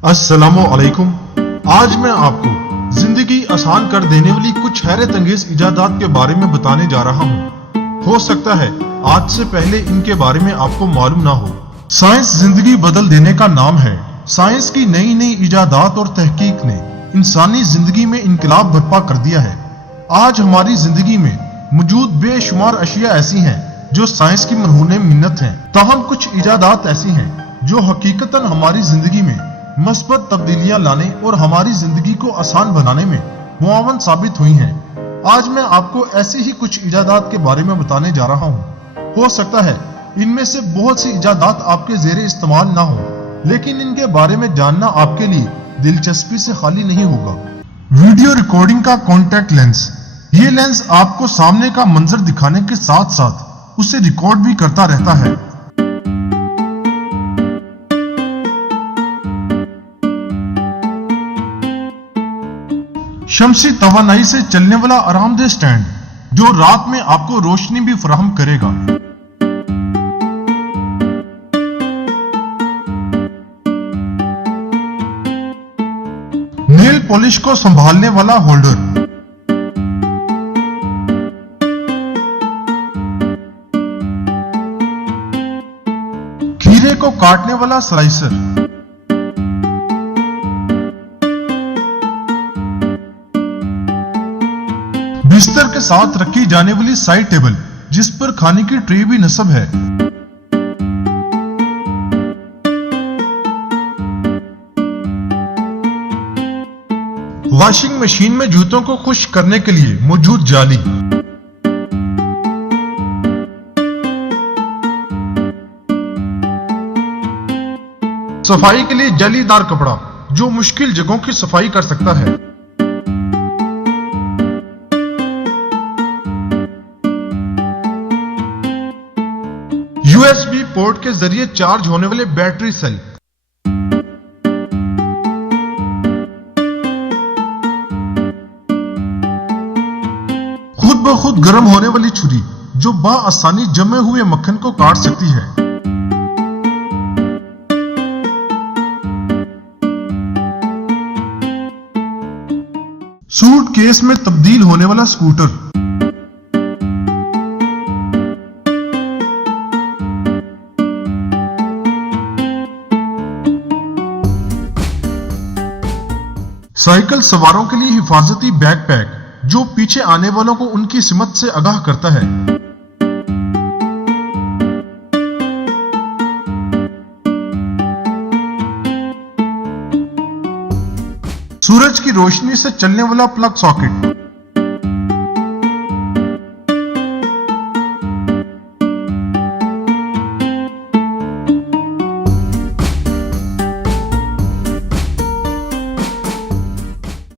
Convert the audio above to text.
अस्सलामु अलैकुम। आज मैं आपको जिंदगी आसान कर देने वाली कुछ हैरत अंगेज इजादात के बारे में बताने जा रहा हूँ। हो सकता है आज से पहले इनके बारे में आपको मालूम ना हो। साइंस जिंदगी बदल देने का नाम है। साइंस की नई नई इजादात और तहकीक ने इंसानी जिंदगी में इनकलाब बर्पा कर दिया है। आज हमारी जिंदगी में मौजूद बेशुमार अशिया ऐसी हैं जो साइंस की मरहूने मिन्नत हैं। ताहम कुछ इजादात ऐसी हैं जो हकीकतन हमारी जिंदगी में मस्बत तब्दीलियां लाने और हमारी जिंदगी को आसान बनाने में मुआवन साबित हुई हैं। आज मैं आपको ऐसी ही कुछ इजादात के बारे में बताने जा रहा हूं। हो सकता है इनमें से बहुत सी इजादात आपके ज़ेरे इस्तेमाल ना हो, लेकिन इनके बारे में जानना आपके लिए दिलचस्पी से खाली नहीं होगा। वीडियो रिकॉर्डिंग का कॉन्टैक्ट लेंस। ये लेंस आपको सामने का मंजर दिखाने के साथ साथ उसे रिकॉर्ड भी करता रहता है। शमसी तवानाई से चलने वाला आरामदेह स्टैंड जो रात में आपको रोशनी भी फराहम करेगा। नेल पॉलिश को संभालने वाला होल्डर। खीरे को काटने वाला स्लाइसर। बिस्तर के साथ रखी जाने वाली साइड टेबल जिस पर खाने की ट्रे भी नस्ब है। वॉशिंग मशीन में जूतों को खुश्क करने के लिए मौजूद जाली। सफाई के लिए जालीदार कपड़ा जो मुश्किल जगहों की सफाई कर सकता है। USB पोर्ट के जरिए चार्ज होने वाले बैटरी सेल। खुद ब खुद गर्म होने वाली छुरी जो बआसानी जमे हुए मक्खन को काट सकती है। सूटकेस में तब्दील होने वाला स्कूटर। साइकिल सवारों के लिए हिफाजती बैकपैक जो पीछे आने वालों को उनकी सिमत से आगाह करता है। सूरज की रोशनी से चलने वाला प्लग सॉकेट।